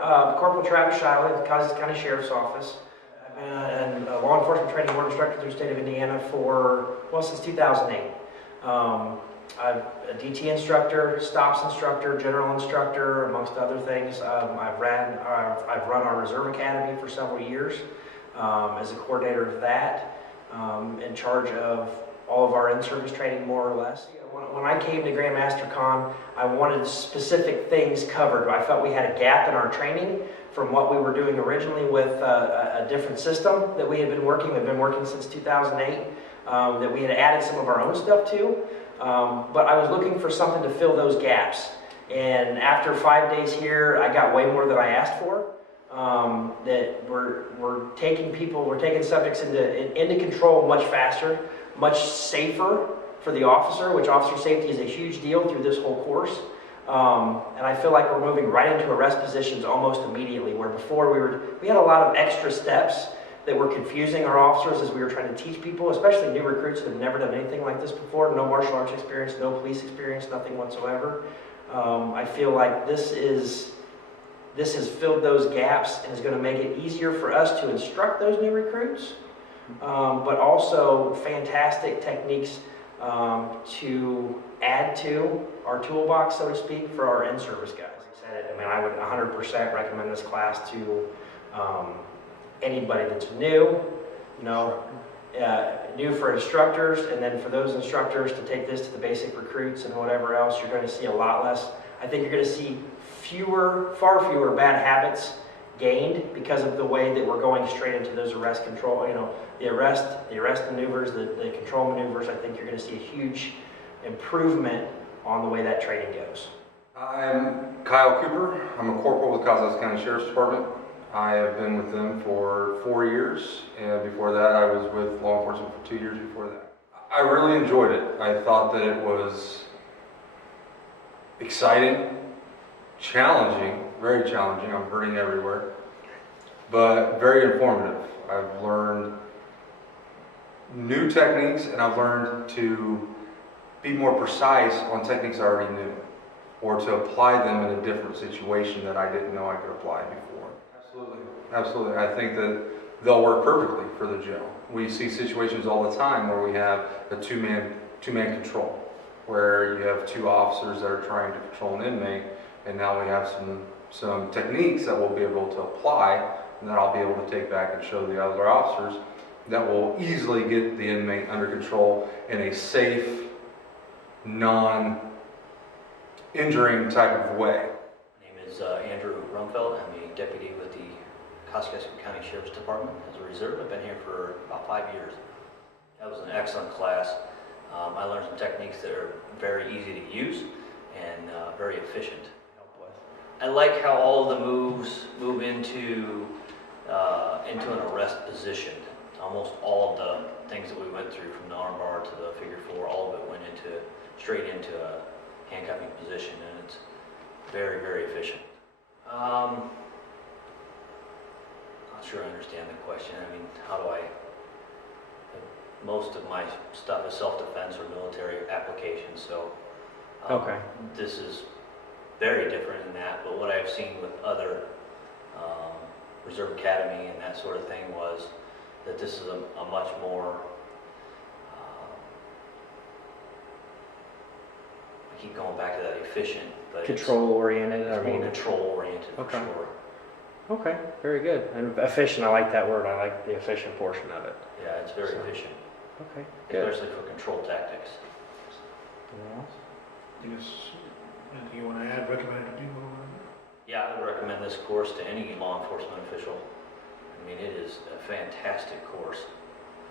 Corporal Travis Shiley at the Kosciusko County Sheriff's Office. I've been a law enforcement training board instructor through the state of Indiana since 2008. I'm a DT instructor, stops instructor, general instructor, amongst other things. I've run our Reserve Academy for several years as a coordinator of that, in charge of all of our in-service training, more or less. When I came to Grandmaster Con, I wanted specific things covered. I felt we had a gap in our training from what we were doing originally with a different system that we had been working. We've been working since 2008, that we had added some of our own stuff to. But I was looking for something to fill those gaps. And after 5 days here, I got way more than I asked for. That we're taking subjects into control much faster, much safer for the officer, which officer safety is a huge deal through this whole course. And I feel like we're moving right into arrest positions almost immediately, where before we had a lot of extra steps that were confusing our officers as we were trying to teach people, especially new recruits that have never done anything like this before, no martial arts experience, no police experience, nothing whatsoever. I feel like this has filled those gaps and is going to make it easier for us to instruct those new recruits, but also fantastic techniques to add to our toolbox, so to speak, for our in-service guys. I would 100% recommend this class to anybody that's new, new for instructors, and then for those instructors to take this to the basic recruits and whatever else. You're going to see a lot less. I think you're going to see far fewer bad habits gained because of the way that we're going straight into those arrest control, the arrest maneuvers, the control maneuvers. I think you're going to see a huge improvement on the way that training goes. I'm Kyle Cooper. I'm a corporal with Kosciusko County Sheriff's Department. I have been with them for 4 years, and before that I was with law enforcement for 2 years before that. I really enjoyed it. I thought that it was exciting, challenging, very challenging. I'm hurting everywhere, but very informative. I've learned new techniques, and I've learned to be more precise on techniques I already knew, or to apply them in a different situation that I didn't know I could apply before. Absolutely, absolutely. I think that they'll work perfectly for the jail. We see situations all the time where we have a two-man control, where you have two officers that are trying to control an inmate, and now we have some techniques that we'll be able to apply, and that I'll be able to take back and show the other officers that will easily get the inmate under control in a safe, non-injuring type of way. My name is Andrew Rumfeld. I'm a deputy with the Kosciusko County Sheriff's Department as a reserve. I've been here for about 5 years. That was an excellent class. I learned some techniques that are very easy to use and very efficient. I like how all the moves move into an arrest position. Almost all of the things that we went through, from the armbar to the figure four, all of it went straight into a handcuffing position, and it's very, very efficient. Not sure I understand the question. Most of my stuff is self-defense or military applications, so Okay. This is very different in that, but what I've seen with other Reserve Academy and that sort of thing was that this is a much more, I keep going back to that efficient, but Control-oriented, it's more control-oriented for Okay. sure. Okay, very good. And efficient, I like that word. I like the efficient portion of it. Yeah, it's very efficient, Okay, good. especially for control tactics. Anything else? Yes. Anything you want to add, recommend to people? Yeah, I would recommend this course to any law enforcement official. It is a fantastic course.